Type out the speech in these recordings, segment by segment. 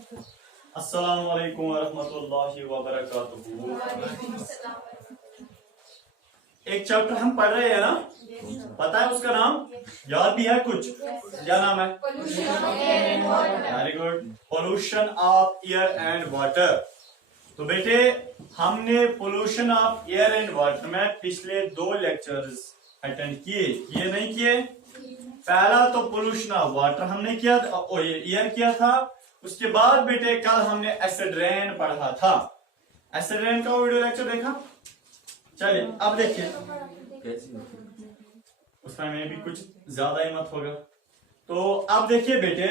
अस्सलामु अलैकुम वरहमतुल्लाहि वबरकातुहू। एक चैप्टर हम पढ़ रहे हैं ना, पता है उसका नाम? याद भी है कुछ? क्या नाम है? Very good, pollution of air and water. तो बेटे हमने pollution of air and water में पिछले 2 लेक्चर्स अटेंड किए, ये नहीं किए? पहला तो पोल्यूशन ऑफ वाटर हमने किया, एयर किया था। उसके बाद बेटे कल हमने एसिड रेन पढ़ा था। एसिड रेन का वीडियो लेक्चर देखा? चलिए अब देखिए, उसमें भी कुछ ज्यादा ही मत होगा। तो अब देखिए बेटे,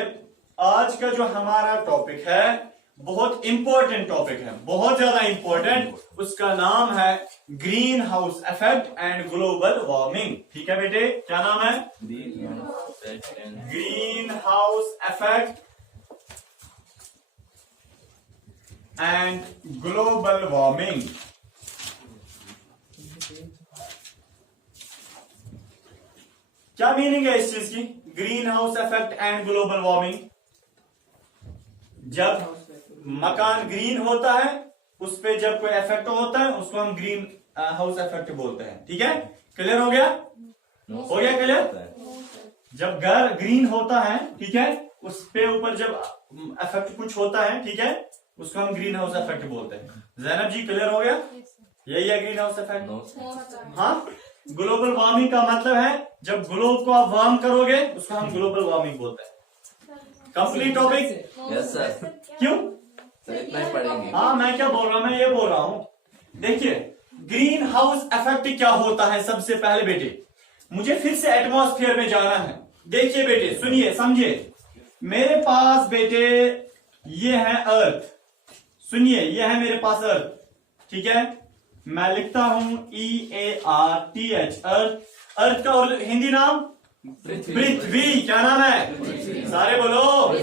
आज का जो हमारा टॉपिक है बहुत इंपॉर्टेंट टॉपिक है, बहुत ज्यादा इंपॉर्टेंट। उसका नाम है green house effect and global warming. ठीक है बेटे, क्या नाम है? Green house effect and global warming. क्या मीनिंग है इस चीज की, green house effect and global warming? जब मकान ग्रीन होता है, उस पे जब कोई इफेक्ट होता है, उसको हम ग्रीन हाउस इफेक्ट बोलते हैं। ठीक है, क्लियर हो गया? हो गया क्लियर? जब घर ग्रीन होता है, ठीक है, उस पे ऊपर जब इफेक्ट कुछ होता है, ठीक है, उसको हम ग्रीन हाउस इफेक्ट बोलते हैं। जैनब जी क्लियर हो गया? यही है ग्रीन हाउस इफेक्ट। हाँ, ग्लोबल वार्मिंग का मतलब है जब ग्लोब को आप वार्म करोगे, उसको हम ग्लोबल वार्मिंग बोलते हैं। Complete topic? Yes sir. क्यों? इतना ही पढ़ेंगे। हाँ, मैं क्या बोल रहा हूं, मैं ये बोल रहा हूं, देखिए ग्रीन हाउस इफेक्ट क्या होता है। सबसे पहले बेटे मुझे फिर से एटमॉस्फेयर में जाना है। देखिए बेटे, सुनिए समझिए, मेरे पास बेटे ये है अर्थ, सुनिए ये है मेरे पास अर्थ, ठीक है, मैं लिखता हूं EARTH, अर्थ। अर्थ का और हिंदी नाम पृथ्वी। क्या नाम है? सारे बोलो,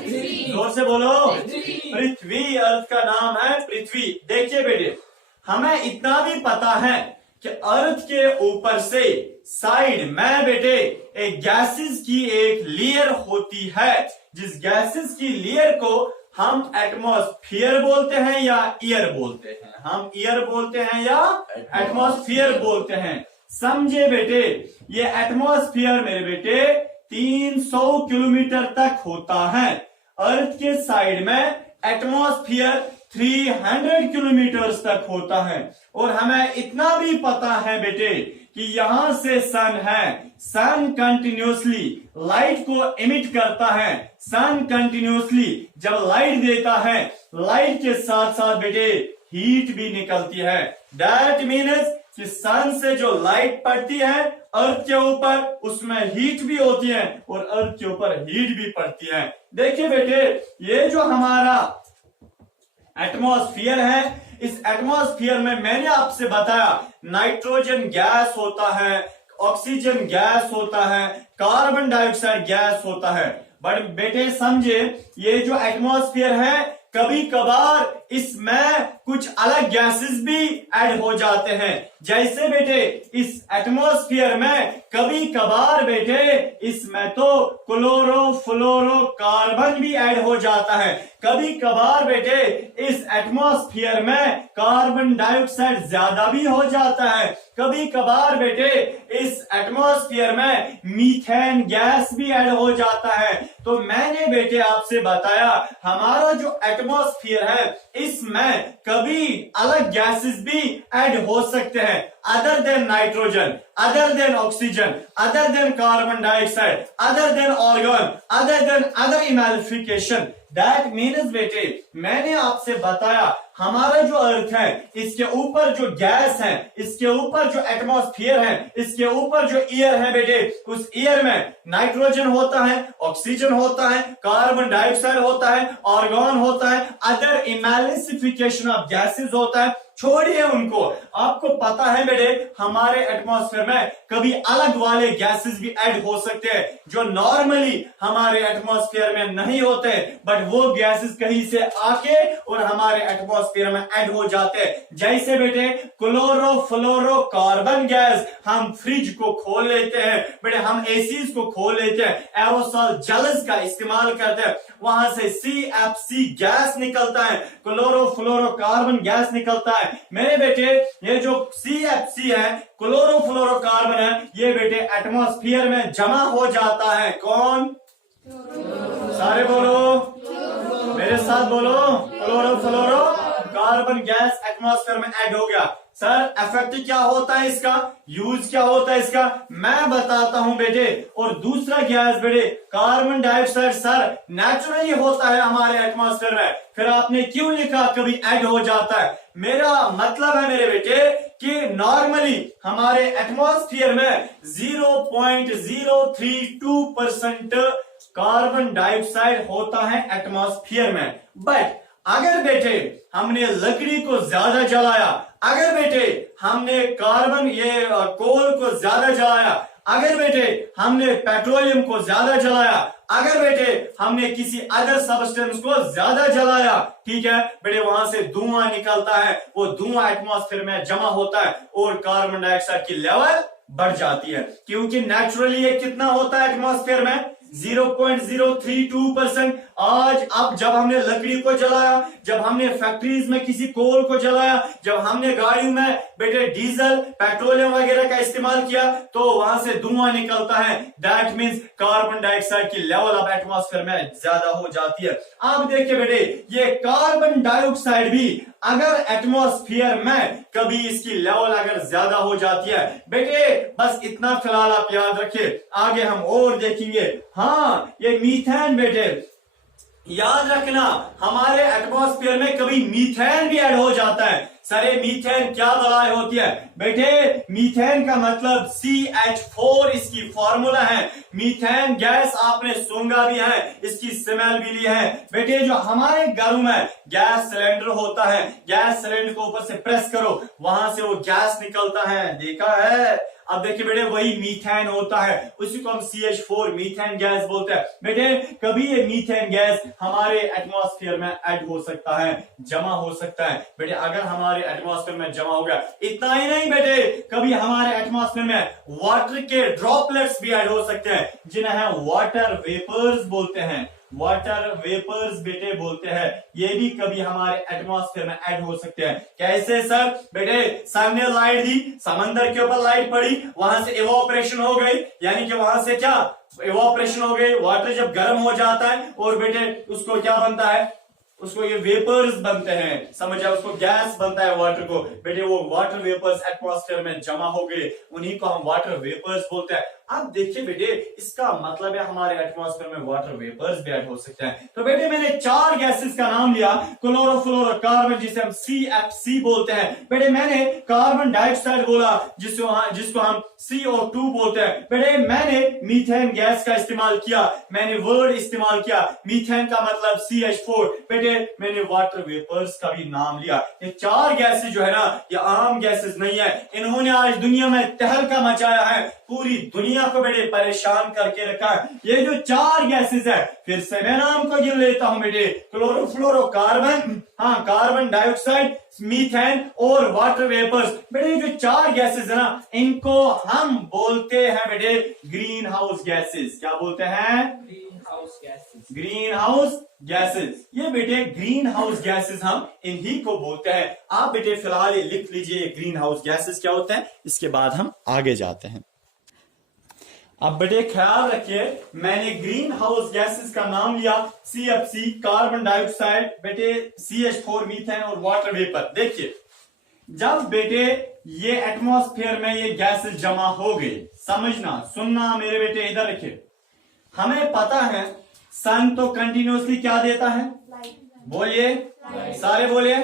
जोर से बोलो, पृथ्वी। अर्थ का नाम है पृथ्वी। देखिए बेटे, हमें इतना भी पता है कि अर्थ के ऊपर से साइड में बेटे एक गैसेस की एक लेयर होती है, जिस गैसेस की लेयर को हम एटमॉस्फेयर बोलते हैं या एयर बोलते हैं? हम एयर बोलते हैं या एटमॉस्फेयर बोलते हैं? समझे बेटे, ये एटमॉस्फेयर मेरे बेटे 300 किलोमीटर तक होता है। अर्थ के साइड में एटमॉस्फेयर 300 किलोमीटर तक होता है। और हमें इतना भी पता है बेटे कि यहां से सन है, सन कंटिन्यूसली लाइट को इमिट करता है। सन कंटिन्यूसली जब लाइट देता है, लाइट के साथ साथ बेटे हीट भी निकलती है। दैट मीन्स कि सन से जो लाइट पड़ती है अर्थ के ऊपर, उसमें हीट भी होती है और अर्थ के ऊपर हीट भी पड़ती है। देखिए बेटे, ये जो हमारा एटमॉस्फेयर है, इस एटमॉस्फेयर में मैंने आपसे बताया नाइट्रोजन गैस होता है, ऑक्सीजन गैस होता है, कार्बन डाइऑक्साइड गैस होता है। बट बेटे समझे, ये जो एटमॉस्फेयर है कभी कभार इसमें कुछ अलग गैसेस भी ऐड हो जाते हैं। जैसे बेटे इस एटमॉस्फेयर में कभी कभार बेटे इसमें तो क्लोरोफ्लोरोकार्बन भी ऐड हो जाता है। कभी कभार बेटे इस एटमॉस्फेयर में कार्बन डाइऑक्साइड ज्यादा भी हो जाता है। कभी कभार बेटे इस एटमॉस्फेयर में मीथेन गैस भी ऐड हो जाता है। तो मैंने बेटे आपसे बताया हमारा जो एटमॉस्फेयर है इसमें कभी अलग गैसेस भी ऐड हो सकते हैं, other than nitrogen, other than oxygen, other than carbon dioxide, other than argon, other than other इमैलिफिकेशन। दैट मीन्स बेटे मैंने आपसे बताया हमारा जो अर्थ है इसके ऊपर जो गैस है, इसके ऊपर जो एटमॉस्फेयर है, इसके ऊपर जो एयर है बेटे, उस एयर में नाइट्रोजन होता है, ऑक्सीजन होता है, कार्बन डाइऑक्साइड होता है, ऑर्गन होता है, अदर इमैलिफिकेशन ऑफ गैसेस होता है। छोड़िए उनको, आपको पता है बेटे हमारे एटमॉस्फेयर में कभी अलग वाले गैसेस भी ऐड हो सकते हैं जो नॉर्मली हमारे एटमॉस्फेयर में नहीं होते, बट वो गैसेस कहीं से आके और हमारे एटमॉस्फेयर एटमॉस्फेयर में ऐड हो जाते हैं। जैसे बेटे क्लोरोफ्लोरोकार्बन गैस, हम फ्रिज को खोल लेते हैं बेटे, हम एसीज को खोल लेते हैं, एरोसॉल जेल्स का इस्तेमाल करते हैं, वहां से CFC गैस निकलता है, क्लोरोफ्लोरोकार्बन गैस निकलता है। मेरे बेटे ये जो CFC है, क्लोरोफ्लोरोकार्बन है, ये बेटे एटमॉस्फेयर में जमा हो जाता है। कौन? सारे बोलो, मेरे साथ बोलो, क्लोरोफ्लोरो कार्बन गैस एटमॉस्फेयर में ऐड हो गया। सर इफेक्ट क्या होता है इसका, यूज क्या होता है इसका, मैं बताता हूं बेटे। और दूसरा गैस बेटे कार्बन डाइऑक्साइड, सर नेचुरली होता है हमारे एटमॉस्फेयर में, फिर आपने क्यों लिखा कभी ऐड हो जाता है? मेरा मतलब है मेरे बेटे कि नॉर्मली हमारे एटमॉस्फेयर में 0.032% कार्बन डाइऑक्साइड होता है एटमॉस्फेयर में। बट अगर बेटे हमने लकड़ी को ज्यादा जलाया, अगर बेटे हमने कार्बन कोल को ज्यादा जलाया, अगर बेटे हमने पेट्रोलियम को ज्यादा जलाया, अगर बेटे हमने किसी अदर सब्सटेंस को ज्यादा जलाया, ठीक है बेटे, वहां से धुआं निकलता है, वो धुआं एटमॉस्फेयर में जमा होता है और कार्बन डाइऑक्साइड की लेवल बढ़ जाती है। क्योंकि नेचुरली ये कितना होता है एटमॉस्फेयर में, 0.032%। आज अब जब हमने लकड़ी को जलाया, जब हमने फैक्ट्रीज में किसी कोल को जलाया, जब हमने गाड़ियों में बेटे डीजल पेट्रोलियम वगैरह का इस्तेमाल किया, तो वहां से धुआं निकलता है। दैट मीन्स कार्बन डाइऑक्साइड की लेवल अब एटमॉस्फेयर में ज्यादा हो जाती है। अब देखिए बेटे, ये कार्बन डाइऑक्साइड भी अगर एटमॉस्फेयर में कभी इसकी लेवल अगर ज्यादा हो जाती है बेटे, बस इतना फिलहाल आप याद रखिए, आगे हम और देखेंगे। हाँ, ये मीथेन बेटे याद रखना, हमारे एटमॉस्फेयर में कभी मीथेन भी ऐड हो जाता है। सर ये मीथेन क्या दवाई होती है बेटे? मीथेन का मतलब CH4 इसकी फॉर्मूला है। मीथेन गैस आपने सूंघा भी है, इसकी स्मेल भी ली है बेटे। जो हमारे घरों में गैस सिलेंडर होता है, गैस सिलेंडर को ऊपर से प्रेस करो, वहां से वो गैस निकलता है, देखा है? अब देखिए बेटे, वही मीथेन होता है, उसी को हम CH4 मीथेन गैस बोलते हैं। बेटे कभी ये मीथेन गैस हमारे एटमॉस्फेयर में ऐड हो सकता है, जमा हो सकता है बेटे, अगर हमारे एटमॉस्फेयर में जमा हो गया। इतना ही नहीं बेटे, कभी हमारे एटमॉस्फेयर में वाटर के ड्रॉपलेट्स भी ऐड हो सकते हैं, जिन्हें हम वाटर वेपर्स बोलते हैं। वाटर वेपर्स बेटे बोलते हैं, ये भी कभी हमारे एटमॉस्फेयर में ऐड हो सकते हैं। कैसे सर? बेटे सन ने लाइट दी, समंदर के ऊपर लाइट पड़ी, वहां से इवोपरेशन हो गई, यानी कि वहां से क्या इवोपरेशन हो गई। वाटर जब गर्म हो जाता है और बेटे उसको क्या बनता है, उसको ये वेपर्स बनते हैं, समझा, उसको गैस बनता है वाटर को बेटे। वो वाटर वेपर्स एटमॉस्फेयर में जमा हो गए, उन्हीं को हम वाटर वेपर्स बोलते हैं। अब देखिए बेटे, इसका मतलब है हमारे एटमॉस्फेयर में वाटर वेपर्स भी ऐड हो सकते हैं। तो बेटे मैंने 4 गैसेस का नाम लिया, क्लोरोफ्लोरोकार्बन जिसे हम CFC बोलते हैं। बेटे मैंने कार्बन डाइऑक्साइड बोला, जिसको हम CO2 बोलते हैं। बेटे मैंने मीथेन गैस का इस्तेमाल किया, मैंने वर्ड इस्तेमाल किया, मीथेन का मतलब CH4। बेटे मैंने वाटर वेपर्स का भी नाम लिया। ये 4 गैसेस जो है ना, ये आम गैसेस नहीं है, इन्होंने आज दुनिया में तहलका मचाया है, पूरी दुनिया को बेटे परेशान करके रखा है। ये जो 4 गैसेस है, फिर से मैं नाम को गिन लेता हूं बेटे, क्लोरोफ्लोरोकार्बन, हाँ कार्बन डाइऑक्साइड, मीथेन और वाटर वेपर्स। बेटे जो 4 गैसेस है ना, इनको हम बोलते हैं बेटे ग्रीन हाउस गैसेस। क्या बोलते हैं? Green house gases. ये बेटे ग्रीन हाउस गैसेस हम इन्हीं को बोलते हैं। आप बेटे फिलहाल ये लिख लीजिए ग्रीन हाउस गैसेस क्या होते हैं, इसके बाद हम आगे जाते हैं। अब बेटे ख्याल रखिए, मैंने ग्रीन हाउस गैसेस का नाम लिया CFC, कार्बन डाइऑक्साइड, बेटे CH4 मीथेन और वाटर वेपर। देखिए जब बेटे ये एटमॉस्फेयर में ये गैसेस जमा हो गई, समझना सुनना मेरे बेटे, इधर रखिए, हमें पता है सन तो कंटिन्यूअसली क्या देता है, बोलिए सारे बोलिए,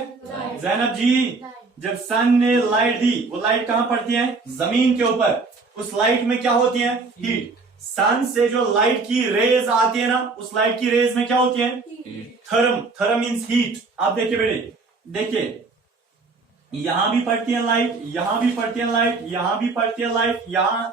जैनब जी, जब सन ने लाइट दी, वो लाइट कहां पड़ती है? जमीन के ऊपर। उस लाइट में क्या होती है? हीट। सन से जो लाइट की रेज आती है ना, उस लाइट की रेज में क्या होती है? Therm means heat. आप देखिए बेटे, देखिए यहां भी पड़ती है लाइट, यहां भी पड़ती है लाइट, यहां भी पड़ती है लाइट, यहां,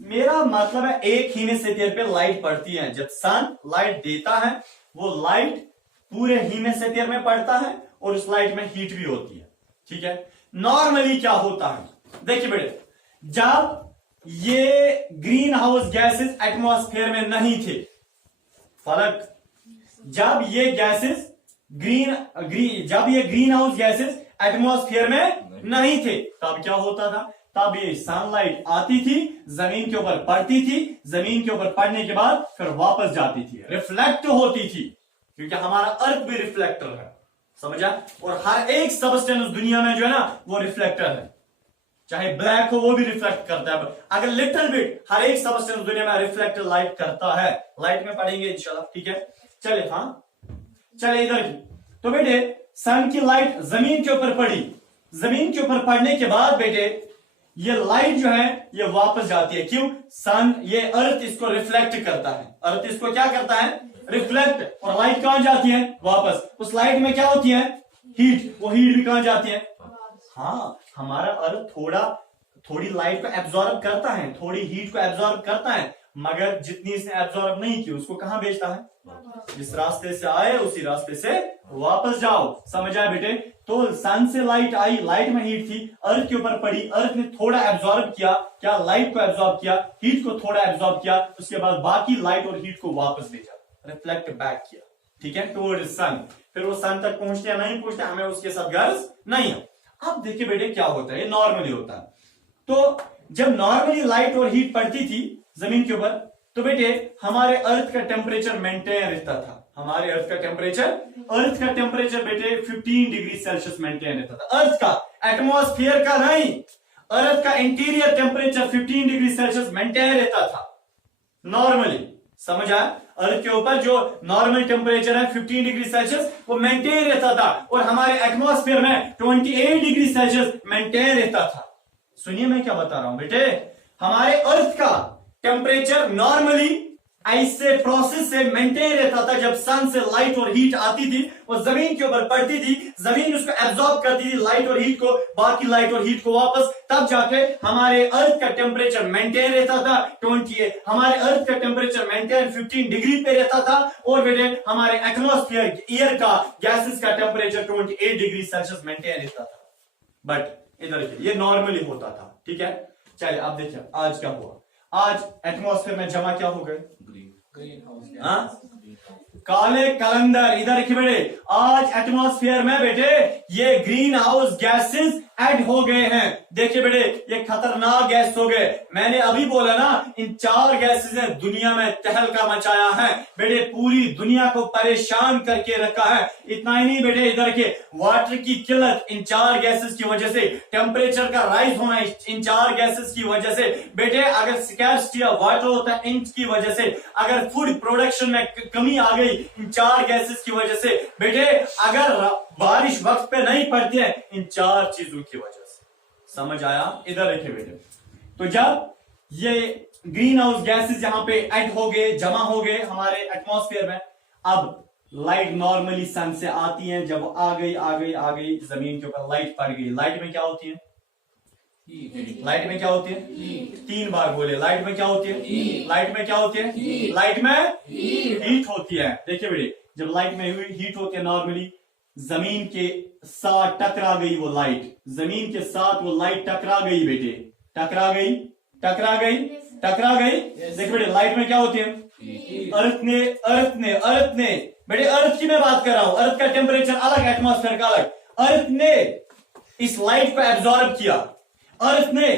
मेरा मतलब है एक ही में से पे लाइट पड़ती है। जब सन लाइट देता है, वो लाइट पूरे हीमेस्फीयर में पड़ता है और उस लाइट में हीट भी होती है। ठीक है, नॉर्मली क्या होता है, देखिए बेटे, जब ये ग्रीन हाउस गैसेस एटमॉस्फेयर में नहीं थे, फर्क, जब ये गैसेस जब ये ग्रीन हाउस गैसेस एटमॉस्फेयर में नहीं थे, तब क्या होता था, तब ये सनलाइट आती थी, जमीन के ऊपर पड़ती थी, जमीन के ऊपर पड़ने के बाद फिर वापस जाती थी, रिफ्लेक्ट होती थी, क्योंकि हमारा अर्थ भी रिफ्लेक्टर है, समझा। और हर एक सबस्टेंस दुनिया में जो है ना वो रिफ्लेक्टर है, चाहे ब्लैक हो वो भी रिफ्लेक्ट करता है। अगर लिटिल बिट हर एक सबस्टेंस दुनिया में रिफ्लेक्टर लाइट करता है। लाइट में पढ़ेंगे इंशाल्लाह, ठीक है। चले, हाँ चले इधर की। तो बेटे सन की लाइट जमीन के ऊपर पड़ी, जमीन के ऊपर पड़ने के बाद बेटे ये लाइट जो है ये वापस जाती है। क्यों? सन, ये अर्थ इसको रिफ्लेक्ट करता है, अर्थ इसको क्या करता है, रिफ्लेक्ट, और लाइट कहां जाती है, वापस। उस लाइट में क्या होती है, हीट, वो हीट भी कहां जाती है। हाँ, हमारा अर्थ थोड़ी लाइट को एब्जॉर्ब करता है, थोड़ी हीट को एब्जॉर्ब करता है, मगर जितनी इसने एब्जॉर्ब नहीं की उसको कहां भेजता है, जिस रास्ते से आए उसी रास्ते से वापस जाओ। समझ आए बेटे? तो सन से लाइट आई, लाइट में हीट थी, अर्थ के ऊपर पड़ी, अर्थ ने थोड़ा एब्जॉर्ब किया, क्या लाइट को एब्जॉर्ब किया, हीट को थोड़ा एब्जॉर्ब किया, उसके बाद बाकी लाइट और हीट को वापस भेजा, रिफ्लेक्ट बैक किया, ठीक है, टुवर्ड सन। फिर वो सन तक पहुंचते या नहीं पहुंचते हमें उसके साथ गर्ज नहीं है। अब देखिए बेटे क्या होता है, ये नॉर्मली होता है। तो जब नॉर्मली लाइट और हीट पड़ती थी जमीन के ऊपर, तो बेटे हमारे अर्थ का टेम्परेचर मेंटेन रहता था, हमारे अर्थ का टेम्परेचर बेटे 15 डिग्री सेल्सियस मेंटेन रहता था, अर्थ का, एटमॉस्फेयर का नहीं, अर्थ का interior temperature 15 degree Celsius maintain रहता था नॉर्मली। समझ आया? अर्थ के ऊपर जो नॉर्मल टेम्परेचर है 15 डिग्री सेल्सियस वो मेंटेन रहता था, और हमारे एटमॉस्फेयर में 28 डिग्री सेल्सियस मेंटेन रहता था। सुनिए मैं क्या बता रहा हूं बेटे, हमारे अर्थ का टेम्परेचर नॉर्मली ऐसे प्रोसेस से मेंटेन रहता था, जब सन से लाइट और हीट आती थी वो जमीन के ऊपर पड़ती थी, जमीन उसको एब्जॉर्ब करती थी लाइट और हीट को, बाकी लाइट और हीट को वापस, तब जाके हमारे अर्थ का टेम्परेचर मेंटेन रहता था 28, हमारे अर्थ का टेम्परेचर मेंटेन 15 डिग्री पे रहता था, और बेटे हमारे एटमॉस्फेयर एयर का, गैसेस का टेम्परेचर 28 डिग्री सेल्सियस मेंटेन रहता था। बट इधर ये नॉर्मली होता था, ठीक है। चलिए अब देखिए आज क्या हुआ, आज एटमॉस्फेयर में जमा क्या हो गए, ग्रीन हाउस हाँ? काले कलंदर। इधर देखिए बेटे, आज एटमॉस्फेयर में बेटे ये ग्रीन हाउस गैसेस ऐड हो गए हैं। देखिए बेटे ये खतरनाक गैस हो गए, मैंने अभी बोला ना, इन 4 गैसेस ने दुनिया में तहलका मचाया है बेटे, पूरी दुनिया को परेशान करके रखा है। इतना ही नहीं बेटे, इधर के वाटर की किल्लत इन 4 गैसेस की वजह से, टेम्परेचर का राइज होना इन 4 गैसेस की वजह से बेटे, अगर स्कैर्सिटी ऑफ वाटर होता है इनकी वजह से, अगर फूड प्रोडक्शन में कमी आ गई इन 4 गैसेस की वजह से बेटे, अगर बारिश वक्त पे नहीं पड़ती है इन 4 चीजों की वजह से। समझ आया? इधर देखिए बेटे, तो जब ये ग्रीन हाउस गैसेस यहां पे ऐड हो गए, जमा हो गए हमारे एटमॉस्फेयर में, अब लाइट नॉर्मली सन से आती है, जब आ गई जमीन के ऊपर लाइट पड़ गई, लाइट में क्या होती है, लाइट में क्या होती है, 3 बार बोले, लाइट में क्या होती है, लाइट में क्या होती है, लाइट में हीट होती है। देखिए बेटे जब लाइट में हीट होती है नॉर्मली, जमीन के साथ टकरा गई वो लाइट, जमीन के साथ वो लाइट टकरा गई बेटे, टकरा गई। देखिए बेटे लाइट में क्या होती है, अर्थ ने बेटे, अर्थ की मैं बात कर रहा हूं, अर्थ का टेम्परेचर अलग, एटमॉस्फेयर का अलग, अर्थ ने इस लाइट को एब्जॉर्ब किया, अर्थ ने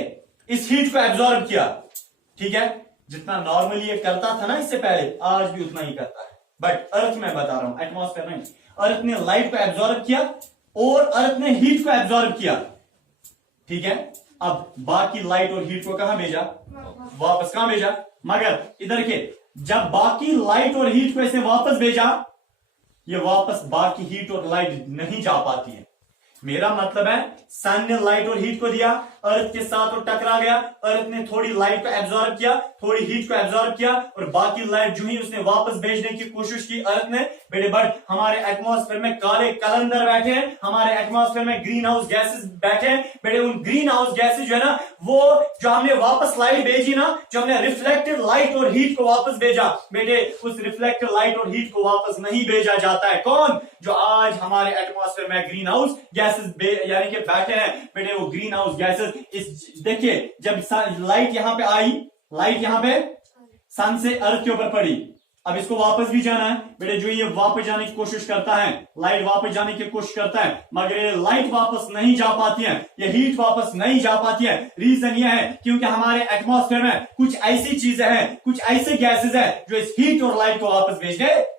इस हीट को एब्जॉर्ब किया, ठीक है। जितना नॉर्मली ये करता था ना इससे पहले, आज भी उतना ही करता है, बट अर्थ में बता रहा हूं, एटमॉस्फेयर नहीं। अर्थ ने लाइट को एब्जॉर्ब किया और अर्थ ने हीट को एब्जॉर्ब किया, ठीक है। अब बाकी लाइट और हीट को कहां भेजा, वापस कहां भेजा, मगर इधर के जब बाकी लाइट और हीट को ऐसे वापस भेजा, ये वापस बाकी हीट और लाइट नहीं जा पाती है। मेरा मतलब है सन ने लाइट और हीट को दिया, अर्थ के साथ वो टकरा गया, अर्थ ने थोड़ी लाइट को एब्जॉर्ब किया, थोड़ी हीट को एब्जॉर्ब किया, और बाकी लाइट जो ही उसने वापस भेजने की कोशिश की अर्थ ने बेटे, बट हमारे एटमॉस्फेयर में काले कलंदर बैठे हैं, हमारे एटमॉस्फेयर में ग्रीन हाउस गैसेस बैठे हैं बेटे, उन ग्रीन हाउस गैसेस जो है ना वो जो हमने वापस लाइट भेजी ना, जो हमने रिफ्लेक्टेड लाइट और हीट को वापस भेजा बेटे, उस रिफ्लेक्टेड लाइट और हीट को वापस नहीं भेजा जाता है। कौन? जो आज हमारे एटमॉस्फेयर में ग्रीन हाउस गैसेस यानी कि बैठे हैं बेटे, वो ग्रीन हाउस गैसेस। इस देखिए, जब लाइट यहां पे आई, लाइट यहां पे सन से अर्थ के ऊपर पड़ी, अब इसको वापस भी जाना है बेटे। जो ये वापस जाने की कोशिश करता है, लाइट वापस जाने की कोशिश करता है, मगर ये लाइट वापस नहीं जा पाती है, ये हीट वापस नहीं जा पाती है। रीजन ये है क्योंकि हमारे एटमॉस्फेयर में कुछ ऐसी चीजें हैं, कुछ ऐसे गैसेस हैं जो इस हीट और लाइट को वापस भेजने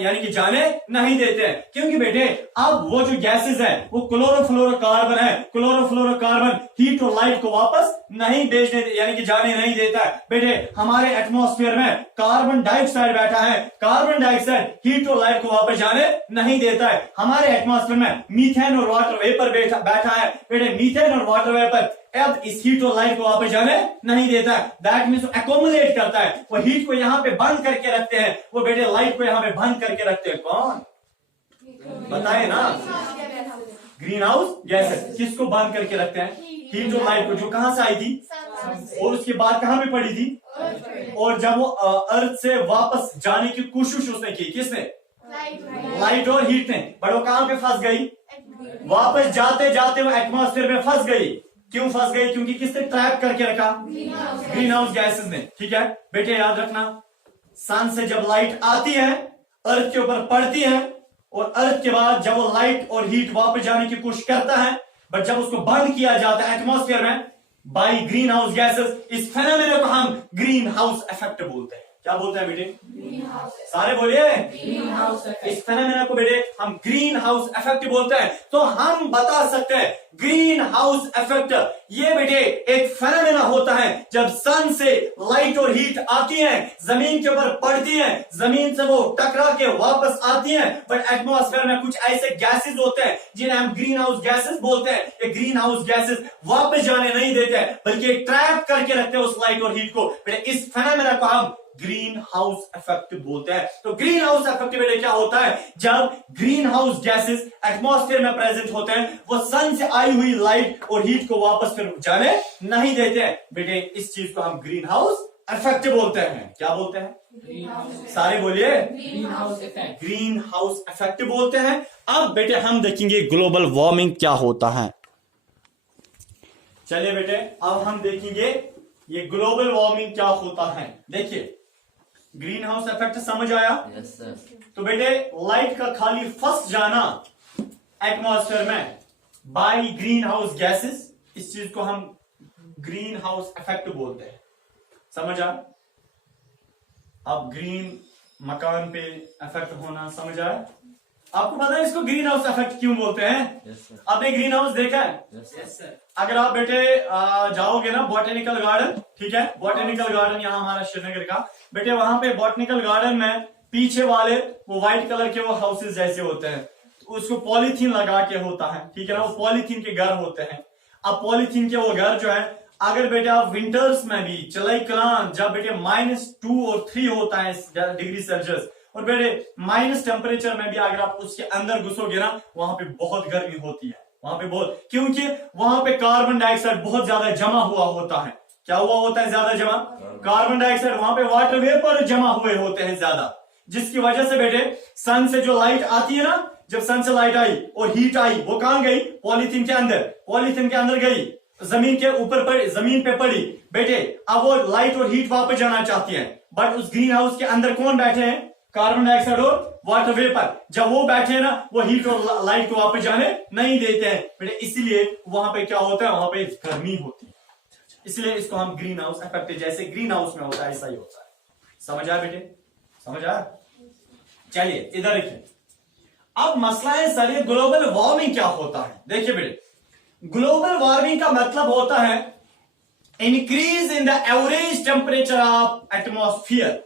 यानी कि जाने नहीं देते हैं। क्योंकि बेटे अब वो जो गैसेस है वो क्लोरोफ्लोरोकार्बन है, क्लोरोफ्लोरोकार्बन हीट और लाइट को वापस नहीं भेजने यानी कि जाने नहीं देता है। बेटे हमारे एटमॉस्फेयर में कार्बन डाइऑक्साइड बैठा है, कार्बन डाइऑक्साइड हीट और लाइट को वापस जाने नहीं देता है। हमारे एटमॉस्फेयर में मीथेन और वाटर वेपर बैठा है बेटे, मीथेन और वाटर वेपर अब इस हीट और लाइट को वापस जाने नहीं देता है। दैट मीन्स एक्यूमुलेट करता है, वो हीट को यहां पे बंद करके रखते हैं, वो बेटे लाइट को यहां पे बंद करके रखते हैं। कौन? बताए ना, ग्रीन हाउस गैसेस। किसको बंद करके रखते हैं? हीट और लाइट को, जो कहां से आई थी और उसके बाद कहां पे पड़ी थी, और जब वो अर्थ से वापस जाने की कोशिश उसने की, किसने? लाइट और हीट ने। बट वो कहां पे फंस गई? वापस जाते जाते वो एटमॉस्फेयर में फंस गई। क्यों फंस गई? क्योंकि किसने ट्रैप करके रखा? ग्रीन हाउस गैसेस ने। ठीक है बेटे, याद रखना, सन से जब लाइट आती है, अर्थ के ऊपर पड़ती है, और अर्थ के बाद जब वो लाइट और हीट वापस जाने की कोशिश करता है, बट जब उसको बंद किया जाता है एटमॉस्फेयर में बाई ग्रीन हाउस गैसेस, इस फेनोमेना को हम ग्रीन हाउस इफेक्ट बोलते हैं। क्या बोलते हैं बेटे? सारे बोलिए। इस फेनोमेना को बेटे हम ग्रीन हाउस इफेक्ट बोलते हैं। तो हम बता सकते हैं ग्रीन हाउस इफेक्ट ये बेटे एक फेनोमेना होता है जब सन से लाइट और हीट आती है, जमीन के ऊपर पड़ती है, जमीन से वो टकरा के वापस आती है, बट एटमॉस्फेयर में कुछ ऐसे गैसेस होते हैं जिन्हें हम ग्रीन हाउस गैसेस बोलते हैं। ये ग्रीन हाउस गैसेस वापस जाने नहीं देते, बल्कि ट्रैप करके रखते हैं उस लाइट और हीट को। बेटे इस फेनोमेना को हम ग्रीन हाउस इफेक्ट बोलते हैं। तो ग्रीन हाउस इफेक्ट बेटे क्या होता है? जब ग्रीन हाउस गैसेस एटमॉस्फेयर में प्रेजेंट होते हैं, वो सन से आई हुई लाइट और हीट को वापस फिर जाने नहीं देते हैं। बेटे इस चीज को हम ग्रीन हाउस इफेक्ट बोलते हैं। क्या बोलते हैं? सारे बोलिए। ग्रीन हाउस इफेक्ट बोलते हैं। अब बेटे हम देखेंगे ग्लोबल वार्मिंग क्या होता है। चलिए बेटे अब हम देखेंगे ये ग्लोबल वार्मिंग क्या होता है। देखिए ग्रीन हाउस इफेक्ट समझ आया? Yes sir. तो बेटे लाइट का खाली फंस जाना एटमॉस्फेयर में बाय ग्रीन हाउस गैसेस, इस चीज को हम ग्रीन हाउस इफेक्ट बोलते हैं। समझ आ? अब ग्रीन मकान पे इफेक्ट होना समझ आया? आपको पता है इसको ग्रीन हाउस इफेक्ट क्यों बोलते हैं? Yes sir. आपने ग्रीन हाउस देखा है? Yes sir. अगर आप बेटे जाओगे ना बॉटेनिकल गार्डन, ठीक है, बॉटेनिकल गार्डन यहाँ हमारा श्रीनगर का, बेटे वहां पे बॉटेनिकल गार्डन में पीछे वाले वो व्हाइट कलर के वो हाउसेस जैसे होते हैं, उसको पॉलीथीन लगा के होता है, ठीक है ना, वो पॉलीथीन के घर होते हैं। अब पॉलीथीन के वो घर जो है, अगर बेटे आप विंटर्स में भी चलाई कलान जब बेटे -2 और 3 होता है डिग्री सेल्सियस, और बेटे माइनस टेम्परेचर में भी अगर आप उसके अंदर घुसोगे ना, वहां पे बहुत गर्मी होती है, वहां पे बहुत, क्योंकि वहां पे कार्बन डाइऑक्साइड बहुत ज्यादा जमा हुआ होता है। क्या हुआ होता है? ज्यादा जमा कार्बन डाइऑक्साइड, वहां पे वाटर वेपर जमा हुए होते हैं ज्यादा, जिसकी वजह से बेटे सन से जो लाइट आती है ना, जब सन से लाइट आई और हीट आई, वो कहां गई? पॉलीथीन के अंदर, पॉलीथीन के अंदर गई, जमीन के ऊपर पड़ी, जमीन पे पड़ी। बेटे अब वो लाइट और हीट वापस जाना चाहती है, बट उस ग्रीन हाउस के अंदर कौन बैठे हैं? कार्बन डाइऑक्साइड और वाटर वेपर। जब वो बैठे हैं ना, वो हीट और लाइट को वापस जाने नहीं देते हैं बेटे, इसलिए वहां पे क्या होता है? वहां पे गर्मी होती है, इसलिए इसको हम ग्रीन हाउस इफेक्ट, जैसे ग्रीन हाउस में होता है ऐसा ही होता है। समझ आया बेटे? समझ आया? चलिए इधर देखिए, अब मसला है सर ये ग्लोबल वार्मिंग क्या होता है। देखिए बेटे, ग्लोबल वार्मिंग का मतलब होता है increase in the average temperature of atmosphere,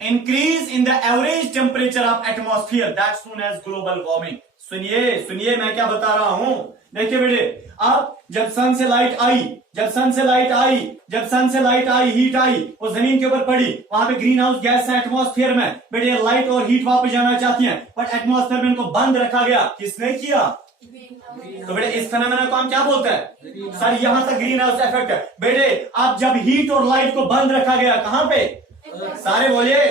increase in the average temperature of atmosphere, that's known as global warming. सुनिए सुनिए मैं क्या बता रहा हूं। देखिए बेटे, अब जब सन से लाइट आई, जब सन से लाइट आई, जब सन से लाइट आई, हीट आई, वो जमीन के ऊपर पड़ी, वहां पे ग्रीन हाउस गैस है एटमॉस्फेयर में, बेटे लाइट और हीट वापस जाना चाहती हैं, बट एटमॉस्फेयर में इनको बंद रखा गया। किसने किया? तो बेटे इस फेनोमेना को हम क्या बोलते हैं? सर यहां तक ग्रीन हाउस इफेक्ट है। बेटे अब जब हीट और लाइट को बंद रखा गया, कहां पे? सारे बोलिए,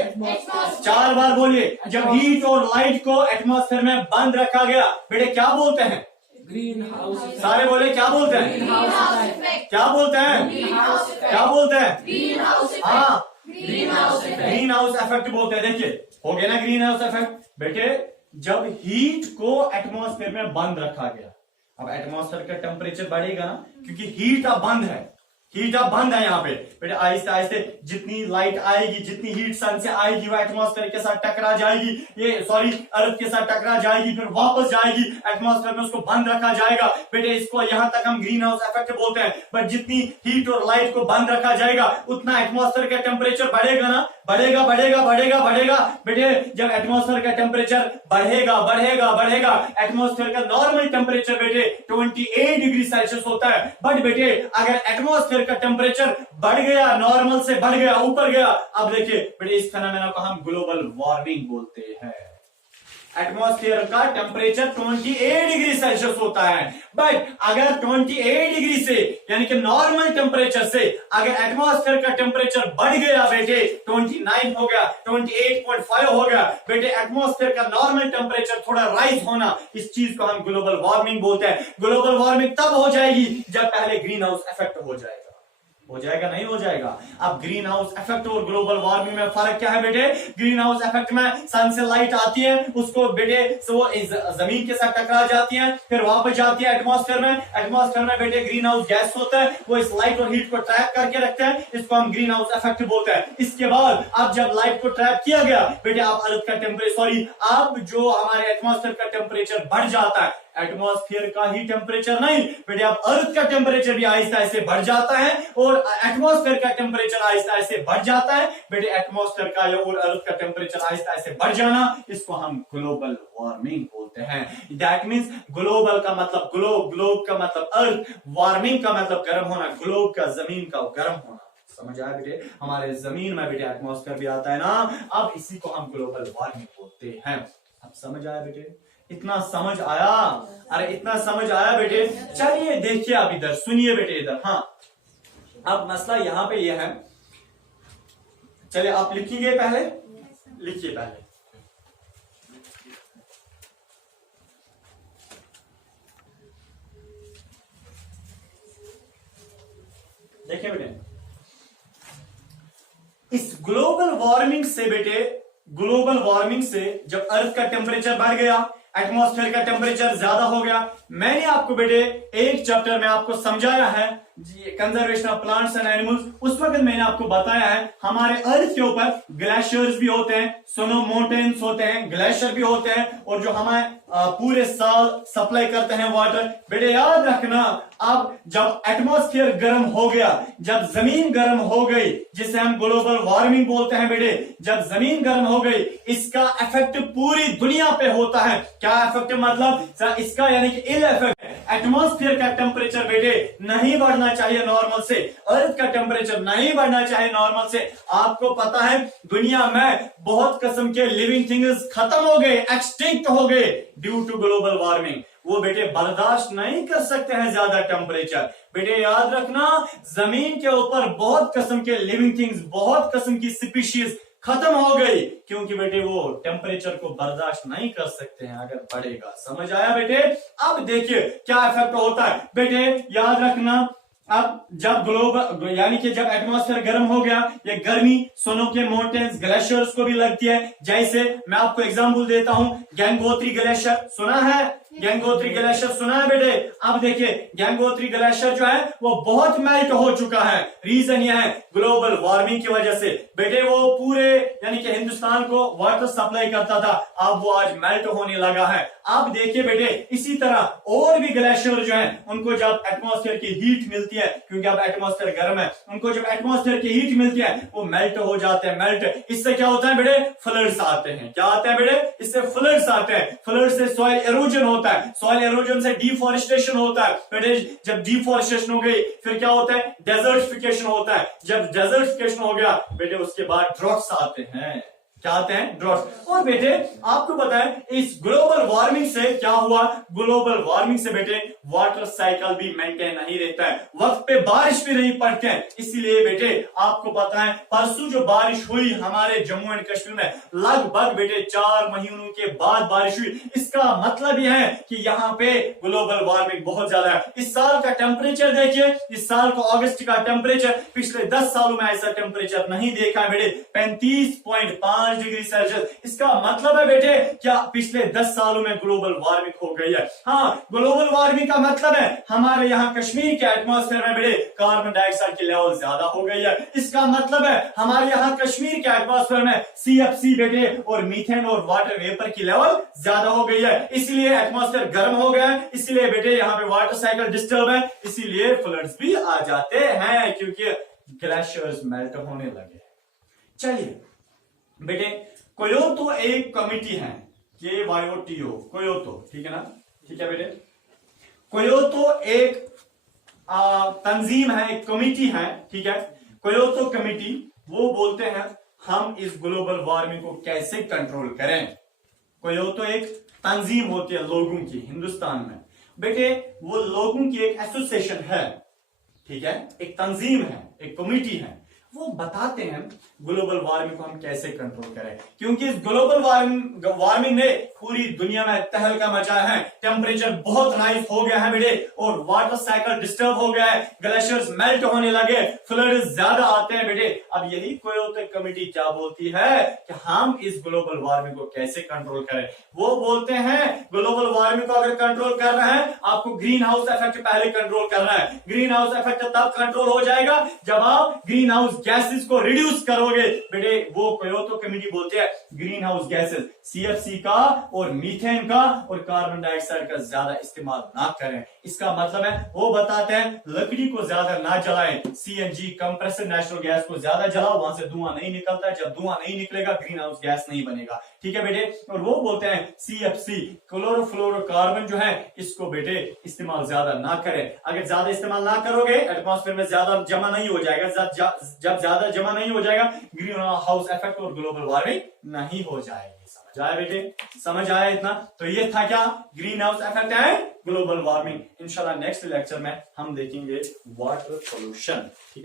4 बार बोलिए। जब हीट और लाइट को एटमॉस्फेयर में बंद रखा गया, बेटे क्या बोलते हैं? Green house. सारे बोले क्या बोलते हैं? क्या बोलते हैं? क्या बोलते हैं? हाँ, ग्रीन हाउस इफेक्ट बोलते हैं। देखिए हो गया ना ग्रीन हाउस इफेक्ट। बेटे जब हीट को एटमॉस्फेयर में बंद रखा गया, अब एटमॉस्फेयर का टेम्परेचर बढ़ेगा ना, क्योंकि हीट अब बंद है। हीट अब बंद है यहाँ पे। बेटे आहिस्ते आहिस्ते जितनी लाइट आएगी, जितनी हीट सन से आएगी, वो एटमॉस्फेयर के साथ टकरा जाएगी, अर्थ के साथ टकरा जाएगी, फिर वापस जाएगी एटमॉस्फेयर में, उसको बंद रखा जाएगा। बेटे इसको यहाँ तक हम ग्रीन हाउस इफेक्ट बोलते हैं। बट जितनी हीट और लाइट को बंद रखा जाएगा, उतना एटमॉस्फेयर का टेम्परेचर बढ़ेगा ना, बढ़ेगा बढ़ेगा बढ़ेगा बढ़ेगा। बेटे जब एटमॉस्फेयर का टेम्परेचर बढ़ेगा बढ़ेगा बढ़ेगा, एटमॉस्फेयर का नॉर्मल टेम्परेचर बेटे 28 डिग्री सेल्सियस होता है। बट बेटे अगर एटमॉस्फेयर का टेम्परेचर बढ़ गया, नॉर्मल से बढ़ गया, ऊपर गया, अब देखिए बेटे इस फेनोमेना को हम ग्लोबल वार्मिंग बोलते हैं। एटमॉस्फेयर का टेम्परेचर 28 डिग्री सेल्सियस होता है, बट अगर 28 डिग्री से यानी कि नॉर्मल टेम्परेचर से अगर एटमॉस्फेयर का टेम्परेचर बढ़ गया बेटे, 29 हो गया, 28.5 हो गया, बेटे एटमॉस्फेयर का नॉर्मल टेम्परेचर थोड़ा राइज होना, इस चीज को हम ग्लोबल वार्मिंग बोलते हैं। ग्लोबल वार्मिंग तब हो जाएगी जब पहले ग्रीन हाउस इफेक्ट हो जाएगा। हो जाएगा नहीं हो जाएगा? अब ग्रीन हाउस इफेक्ट और ग्लोबल वार्मिंग में फर्क क्या है बेटे? ग्रीन हाउस इफेक्ट में सन से लाइट आती है, उसको बेटे वो जमीन के साथ टकरा जाती है, फिर वापस जाती है एटमॉस्फेयर में। एटमॉस्फेयर में बेटे ग्रीन हाउस गैस होता है, वो इस लाइट और हीट को ट्रैप करके रखते हैं, इसको हम ग्रीन हाउस इफेक्ट बोलते हैं। इसके बाद अब जब लाइट को ट्रैप किया गया बेटे, अब अर्थ का टेम्परेचर अब जो हमारे एटमॉस्फेयर का टेम्परेचर बढ़ जाता है, एटमॉस्फेयर का ही टेम्परेचर नहीं बेटे, अब अर्थ का टेम्परेचर भी आहिस्ता आहिस्ते बढ़ जाता है और एटमॉस्फेयर का टेम्परेचर आहिस्ता आहिस्ते बढ़ जाता है। बेटे एटमॉस्फेयर का और अर्थ का टेम्परेचर आहिस्ता आहिस्ते बढ़ जाना, इसको हम ग्लोबल वार्मिंग बोलते हैं। दैट मींस ग्लोबल का मतलब ग्लोब का मतलब अर्थ, वार्मिंग का मतलब गर्म होना, ग्लोब का जमीन का गर्म होना। समझ आया बेटे? हमारे जमीन में बेटे एटमॉस्फेयर भी आता है ना, अब इसी को हम ग्लोबल वार्मिंग बोलते हैं। अब समझ आया बेटे? इतना समझ आया? अरे इतना समझ आया बेटे? चलिए देखिए आप इधर सुनिए बेटे इधर। हाँ अब मसला यहां पे ये है, चलिए आप लिखिए पहले, लिखिए पहले। देखिए बेटे, इस ग्लोबल वार्मिंग से बेटे, ग्लोबल वार्मिंग से जब अर्थ का टेम्परेचर बढ़ गया, एटमॉस्फेयर का टेम्परेचर ज्यादा हो गया, मैंने आपको बेटे एक चैप्टर में आपको समझाया है conservation of plants and animals. उस वक्त मैंने आपको बताया है हमारे अर्थ के ऊपर ग्लेशियर्स भी होते हैं, स्नो माउंटेन्स होते हैं, ग्लेशियर भी होते हैं, और जो हमें पूरे साल सप्लाई करते हैं वाटर। बेटे याद रखना, अब जब एटमॉस्फेयर गर्म हो गया, जब जमीन गर्म हो गई, जिसे हम ग्लोबल वार्मिंग बोलते हैं बेटे, जब जमीन गर्म हो गई, इसका इफेक्ट पूरी दुनिया पे होता है। क्या इफेक्ट मतलब? इसका यानी कि इल इफेक्ट। एटमॉस्फेयर का टेम्परेचर बेटे नहीं बढ़ना चाहिए नॉर्मल से, अर्थ का टेम्परेचर नहीं बढ़ना चाहिए नॉर्मल से। आपको पता है दुनिया में बहुत किस्म के लिविंग थिंग्स खत्म हो गए, एक्सटिंक्ट हो गए ड्यू टू ग्लोबल वार्मिंग। वो बेटे बर्दाश्त नहीं कर सकते हैं ज्यादा टेम्परेचर। बेटे याद रखना, जमीन के ऊपर बहुत किस्म के लिविंग थिंग्स, बहुत किस्म की स्पीशीज खत्म हो गई, क्योंकि बेटे वो टेम्परेचर को बर्दाश्त नहीं कर सकते हैं अगर बढ़ेगा। समझ आया बेटे? अब देखिए क्या इफेक्ट होता है बेटे, याद रखना। अब जब ग्लोबल यानी कि जब एटमॉस्फेयर गर्म हो गया, ये गर्मी स्नो के माउंटेन्स, ग्लेशियर्स को भी लगती है। जैसे मैं आपको एग्जांपल देता हूं, गंगोत्री ग्लेशियर सुना है? गंगोत्री ग्लेशियर सुना है बेटे? अब देखिए गंगोत्री ग्लेशियर जो है वो बहुत मेल्ट हो चुका है। रीजन यह है ग्लोबल वार्मिंग की वजह से। बेटे वो पूरे यानी कि हिंदुस्तान को वाटर सप्लाई करता था, अब वो आज मेल्ट होने लगा है। अब देखिए बेटे इसी तरह और भी ग्लेशियर जो है, उनको जब एटमॉस्फेयर की हीट मिलती है, क्योंकि अब एटमॉस्फेयर गर्म है, उनको जब एटमॉस्फेयर की हीट मिलती है वो मेल्ट हो जाते हैं। मेल्ट इससे क्या होता है बेटे? फ्लड्स आते हैं। क्या आते हैं बेटे? इससे फ्लड्स आते हैं। फ्लड से सॉइल एरोजन होता है, सॉइल एरोजन से डिफॉरेस्टेशन होता है। बेटे जब डिफॉरेस्टेशन हो गई फिर क्या होता है? डेजर्टिफिकेशन होता है। जब डेजर्टिफिकेशन हो गया बेटे उसके बाद ड्रॉट्स आते हैं। क्या आते हैं? ड्रॉट्स। और बेटे आपको पता है इस ग्लोबल वार्मिंग से क्या हुआ? ग्लोबल वार्मिंग से बेटे वाटर साइकिल भी मेंटेन नहीं रहता है, वक्त पे बारिश भी नहीं पड़ते हैं। इसीलिए बेटे आपको पता है परसों जो बारिश हुई हमारे जम्मू एंड कश्मीर में, लगभग बेटे 4 महीनों के बाद बारिश हुई। इसका मतलब यह है कि यहाँ पे ग्लोबल वार्मिंग बहुत ज्यादा है। इस साल का टेम्परेचर देखिए, इस साल का अगस्त का टेम्परेचर पिछले 10 सालों में ऐसा टेम्परेचर नहीं देखा है बेटे, 35.5 डिग्री सेल्सियस। इसका मतलब है बेटे क्या पिछले 10 सालों में ग्लोबल वार्मिंग हो गई है। हाँ, ग्लोबल वार्मिंग का मतलब है हमारे यहाँ कश्मीर के एटमॉस्फेयर में बेटे कार्बन डाइऑक्साइड की लेवल ज्यादा हो गई है। इसका मतलब है हमारे यहाँ कश्मीर के एटमॉस्फेयर में CFC बेटे और मीथेन और वाटर वेपर की लेवल ज्यादा हो गई है, इसलिए एटमॉस्फेयर गर्म हो गया है। इसलिए बेटे यहाँ पे वाटर साइकिल डिस्टर्ब है, इसीलिए फ्लड्स भी आ जाते हैं क्योंकि ग्लेशियर्स मेल्ट होने लगे। चलिए बेटे कोयोतो एक कमिटी है, KYOTO, कोयोतो, ठीक है ना? ठीक है बेटे, कोयोतो एक तंजीम है, एक कमिटी है, ठीक है? कोयोतो कमिटी वो बोलते हैं हम इस ग्लोबल वार्मिंग को कैसे कंट्रोल करें। कोयोतो एक तंजीम होती है लोगों की हिंदुस्तान में बेटे, वो लोगों की एक एसोसिएशन है, ठीक है? एक तंजीम है, एक कमिटी है, वो बताते हैं ग्लोबल वार्मिंग को हम कैसे कंट्रोल करें, क्योंकि इस ग्लोबल वार्मिंग ने पूरी दुनिया में तहलका मचाया है। टेम्परेचर बहुत राइज हो गया है बेटे और वाटर साइकिल डिस्टर्ब हो गया है, ग्लेशियर्स मेल्ट होने लगे, फ्लड ज्यादा आते हैं बेटे। अब यही कोयोतो कमिटी क्या बोलती है कि हम इस ग्लोबल वार्मिंग को कैसे कंट्रोल करें। वो बोलते हैं ग्लोबल वार्मिंग को अगर कंट्रोल कर रहे हैं आपको ग्रीन हाउस इफेक्ट पहले कंट्रोल करना है। ग्रीन हाउस इफेक्ट तब कंट्रोल हो जाएगा जब आप ग्रीन हाउस गैसेस को रिड्यूस करोगे बेटे। वो कोयोतो कमिटी बोलते हैं ग्रीन हाउस गैसेस CFC का और मीथेन का और कार्बन डाइऑक्साइड का ज्यादा इस्तेमाल ना करें। इसका मतलब है वो बताते हैं लकड़ी को ज्यादा ना जलाएं, CNG कंप्रेसर नेचुरल गैस को ज्यादा जलाओ, वहां से धुआं नहीं निकलता है, जब धुआं नहीं निकलेगा ग्रीन हाउस गैस नहीं बनेगा, ठीक है बेटे। और वो बोलते हैं CFC क्लोरोफ्लोरोकार्बन जो है इसको बेटे इस्तेमाल ज्यादा ना करें। अगर ज्यादा इस्तेमाल ना करोगे एटमॉस्फेयर में ज्यादा जमा नहीं हो जाएगा, जब ज्यादा जमा नहीं हो जाएगा ग्रीन हाउस इफेक्ट और ग्लोबल वार्मिंग नहीं हो जाएगी। समझ आया बेटे? समझ आया इतना? तो ये था क्या? Green house effect and global warming. इंशाल्लाह नेक्स्ट लेक्चर में हम देखेंगे वाटर पोल्यूशन, ठीक है?